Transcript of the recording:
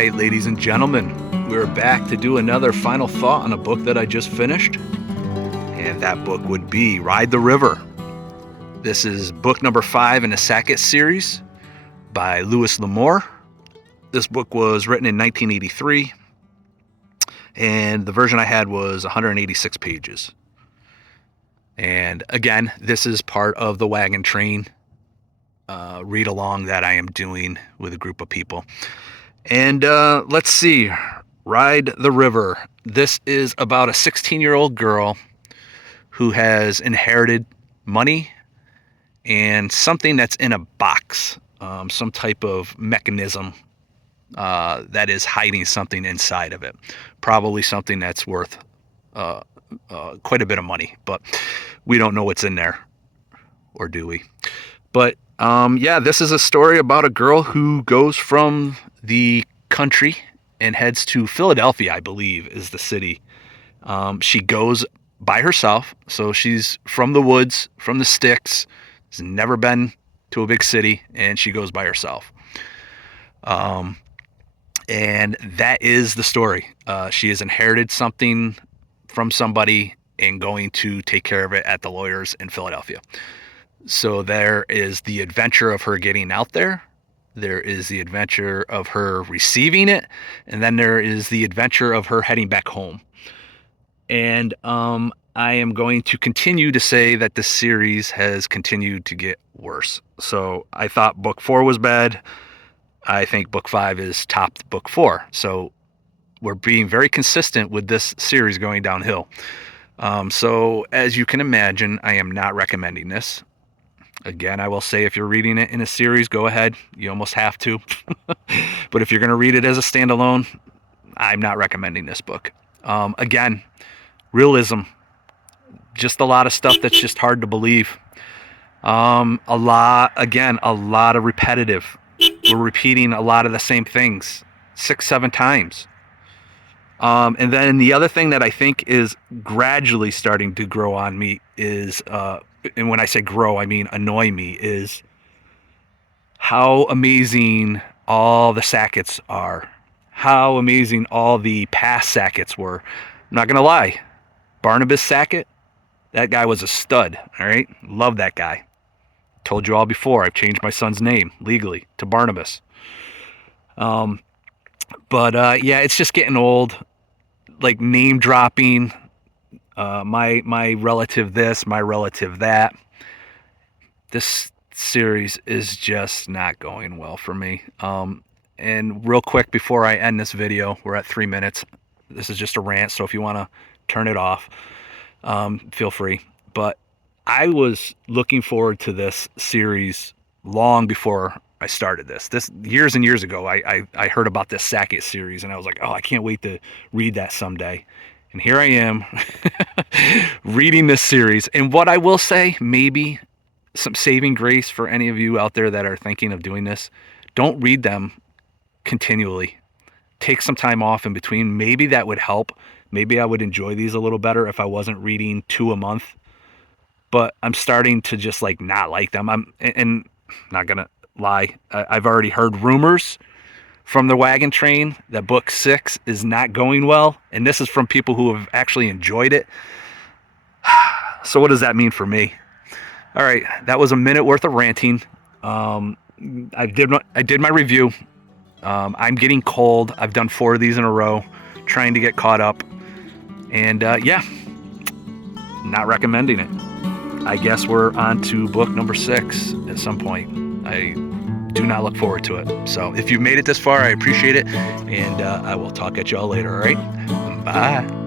right, ladies and gentlemen, we're back to do another final thought on a book that I just finished. And that book would be Ride the River. This is book number 5 in the Sackett series by Louis L'Amour. This book was written in 1983, and the version I had was 186 pages. And again, this is part of the Wagon Train read along that I am doing with a group of people. And let's see, Ride the River. This is about a 16-year-old girl who has inherited money and something that's in a box, some type of mechanism that is hiding something inside of it. Probably something that's worth quite a bit of money, but we don't know what's in there, or do we? But yeah, this is a story about a girl who goes from the country and heads to Philadelphia, I believe, is the city. She goes by herself, so she's from the woods, from the sticks, has never been to a big city, and she goes by herself. And that is the story. She has inherited something from somebody and going to take care of it at the lawyers in Philadelphia. So there is the adventure of her getting out there. There is the adventure of her receiving it. And then there is the adventure of her heading back home. And I am going to continue to say that this series has continued to get worse. So I thought book 4 was bad. I think book 5 is topped book 4. So we're being very consistent with this series going downhill. So as you can imagine, I am not recommending this. Again, I will say if you're reading it in a series, go ahead. You almost have to. But if you're going to read it as a standalone, I'm not recommending this book. Again, realism. Just a lot of stuff that's just hard to believe. A lot of repetitive. We're repeating a lot of the same things 6-7 times. And then the other thing that I think is gradually starting to grow on me is, and when I say grow, I mean annoy me, is how amazing all the Sacketts are. How amazing all the past Sacketts were. I'm not going to lie. Barnabas Sackett, that guy was a stud, all right? Love that guy. Told you all before, I've changed my son's name legally to Barnabas. But yeah, it's just getting old. Like name dropping, my relative this, my relative that. This series is just not going well for me. And real quick before I end this video, we're at 3 minutes. This is just a rant, so if you want to turn it off, feel free. But I was looking forward to this series long before I started this years and years ago. I heard about this Sackett series and I was like, oh, I can't wait to read that someday. And here I am reading this series. And what I will say, maybe some saving grace for any of you out there that are thinking of doing this, don't read them continually. Take some time off in between. Maybe that would help. Maybe I would enjoy these a little better if I wasn't reading 2 a month. But I'm starting to just like not like them. I'm not gonna lie. I've already heard rumors from the Wagon Train that book 6 is not going well, and this is from people who have actually enjoyed it. So what does that mean for me? All right, that was a minute worth of ranting. I did my review. I'm getting cold. I've done 4 of these in a row, trying to get caught up, and yeah, not recommending it. I guess we're on to book number 6 at some point. I do not look forward to it. So if you've made it this far, I appreciate it. And I will talk at y'all later, all right? Bye.